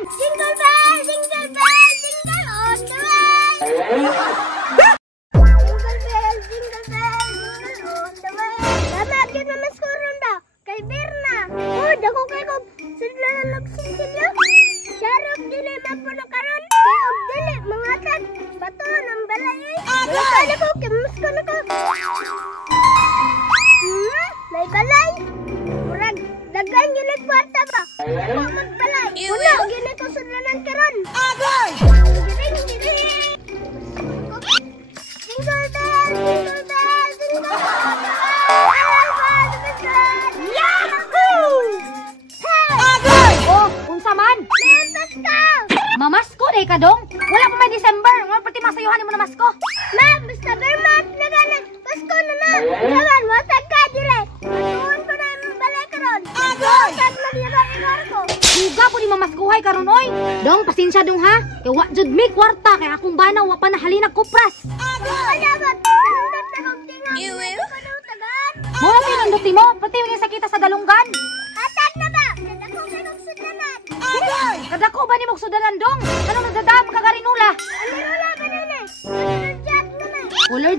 sudan. Jingle bell, jingle bell, jingle all the way. Jingle bell, jingle all the way. Tama, agad na maskuron daw. Kay Berna. Oh, dako kay ko. Sudla na nagsisilyo. Charot dili mapuno karon. Kay og dili mangatag. Bato ng balay. Wala ko kimusko na ko. May balay. Murag dagan gyud kwarta ba? Ako magbalay. Wala gyud ko sudlanan karon. Agay. Jingle bell, jingle bell, jingle bell. Unsa man? Mentas ka! Mamasko day ka dong. Wala pa may December. Nga pati masayuhan mo na masko. Ma'am, basta Vermont na ganag. Pasko na na. Saban, wasag ka dire. Matuon ko na yung balay karon. Wasag na diba igar ko. Duga po ni mamaskuhay karon oy. Dong, pasensya dong ha. Kay wa jud mi kwarta kay akong banaw wa pa nahalinag kupras. Salamat. Tanundat na kong tinga. Panutagan. Mo na tinunduti mo, pati yung sakita sa dalunggan. Hatag na ba? Nadako ka ng sudlanan. Kadako ba ni mong sudanan dong? Anong nagdadam kagarinula? Anirula ba nun eh? Nanunodjat na na. Color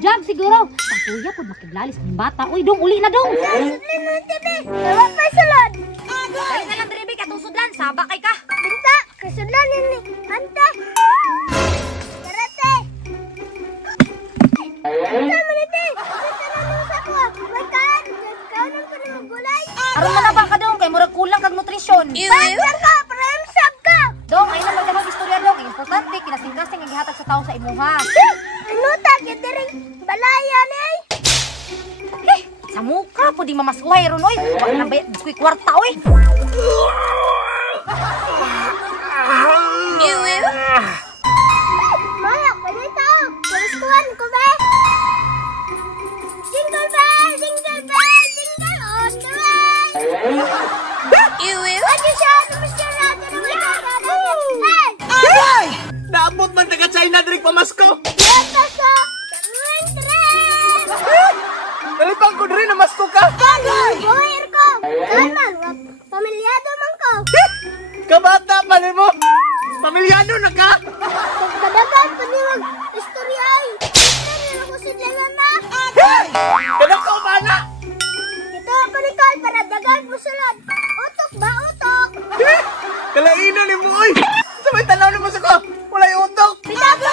jag siguro. Ang kuya po makiglalis ng bata. Uy dong, uli na dong. Sudlin mo yung TV. Tawa pa sulod. Balik na lang diribi katong sudlan, saba kay ka. Pinta, kasudlanin ni. Ante. Karate. Ante, manite. Ante na nung sa ko. Magkaan. Gagkaunan ko na magulay. Aron na ba ka dong kay murag kulang kag nutrisyon. Bantang ka, premsag ka. Dong, ay na magdamag istorya dong. Importante kinasing-kasing ang gihatag sa tawo sa imuha. Ano tag yung diring balayan eh? Sa mukha po di mamasuhay ron oy. Wa na bayad biskoy kwarta oy. Mayak, ganito. Kumuskuhan ko ba? Jingle bell, jingle bell, jingle all the way. Ate siya, namaskara natin naman ka. Ay! Naabot man taga China diri pamasko. Yata sa Tanwin Tres. Nalipang ko diri na masko ka. Buhir ko. Kaman, pamilyado man ko. Kabata pa nimo. Pamilyado na ka. Pagkadagan pa ni mag-istorya ay. Ano ko sidlangan na? Kada ko ba na? Ito ako ni Carl para dagan mo sulod. Utok ba, utok? Kalaina ni mo oy. Sabay tanaw ni mo sa ko. Wala yung utok. Pinapa!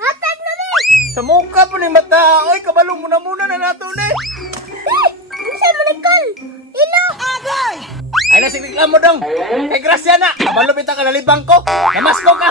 Hatag na ni! Sa mukha po ni mata. Oy, kabalong muna na nato ni. Bisa mo ni Carl? Ilo! Agay! Ay na sige mo dong. Kay Gracia na. Kabalo bita ka nalibang ko. Namasko ka.